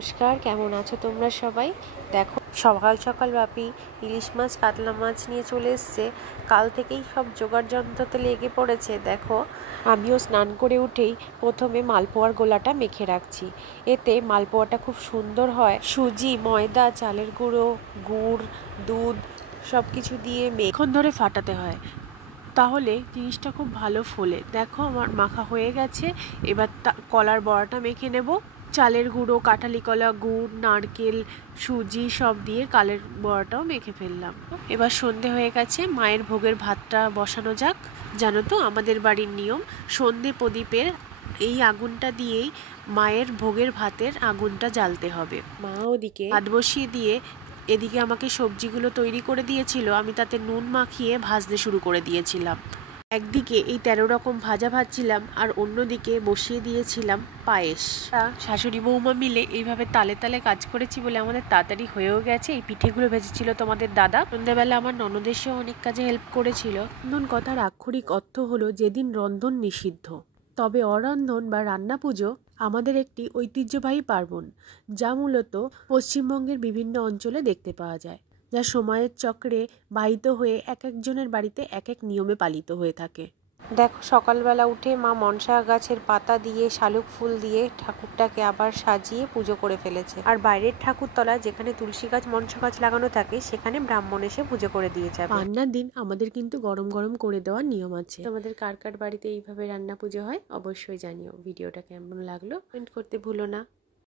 নমস্কার, কেমন আছো তোমরা সবাই? দেখো, সকাল সকাল বাপি ইলিশ মাছ কাতলা মাছ নিয়ে চলে এসছে। কাল থেকেই সব জোগাড় যন্ত্রতে লেগে পড়েছে। দেখো, আমিও স্নান করে উঠেই প্রথমে মালপোয়ার গোলাটা মেখে রাখছি। এতে মালপোয়াটা খুব সুন্দর হয়। সুজি, ময়দা, চালের গুঁড়ো, গুড়, দুধ সব কিছু দিয়ে মেখন ধরে ফাটাতে হয়, তাহলে জিনিসটা খুব ভালো ফোলে। দেখো, আমার মাখা হয়ে গেছে। এবার কলার বড়াটা মেখে নেব। চালের গুঁড়ো, কাঁঠালি কলা, গুড়, নারকেল, সুজি সব দিয়ে কালের বড়াটাও মেখে ফেললাম। এবার সন্ধে হয়ে গেছে, মায়ের ভোগের ভাতটা বসানো যাক। জানো তো, আমাদের বাড়ির নিয়ম, সন্ধে প্রদীপের এই আগুনটা দিয়েই মায়ের ভোগের ভাতের আগুনটা জ্বালতে হবে। মা ওদিকে ভাত বসিয়ে দিয়ে এদিকে আমাকে সবজিগুলো তৈরি করে দিয়েছিল। আমি তাতে নুন মাখিয়ে ভাজতে শুরু করে দিয়েছিলাম। একদিকে এই 13 রকম ভাজা ভাজছিলাম, আর অন্যদিকে বসিয়ে দিয়েছিলাম পায়েস। শাশুড়ি বৌমা মিলে এইভাবে তালে তালে কাজ করেছি বলে আমাদের তাড়াতাড়ি হয়েও গেছে। এই পিঠেগুলো ভেজেছিল তোমাদের দাদা। সন্ধ্যাবেলা আমার ননদ এসেও অনেক কাজে হেল্প করেছিল। রন্ধন কথার আক্ষরিক অর্থ হলো যেদিন রন্ধন নিষিদ্ধ। তবে অরন্ধন বা রান্না পুজো আমাদের একটি ঐতিহ্যবাহী পার্বণ, যা মূলত পশ্চিমবঙ্গের বিভিন্ন অঞ্চলে দেখতে পাওয়া যায়, যা সময়ের চক্রে বাহিত হয়ে এক একজনের বাড়িতে এক এক নিয়মে পালিত হয়ে থাকে। দেখো, সকালবেলা উঠে মা মনসা গাছের পাতা দিয়ে, শালুক ফুল দিয়ে ঠাকুরটাকে আবার সাজিয়ে পুজো করে ফেলেছে। আর বাইরের ঠাকুরতলা, যেখানে তুলসী গাছ, মনসা গাছ লাগানো থাকে, সেখানে ব্রাহ্মণ এসে পুজো করে দিয়ে যাবে। রান্নার দিন আমাদের কিন্তু গরম গরম করে দেওয়ার নিয়ম আছে। তোমাদের কার কার বাড়িতে এইভাবে রান্না পুজো হয় অবশ্যই জানিও। ভিডিওটা কেমন লাগলো কমেন্ট করতে ভুলো না।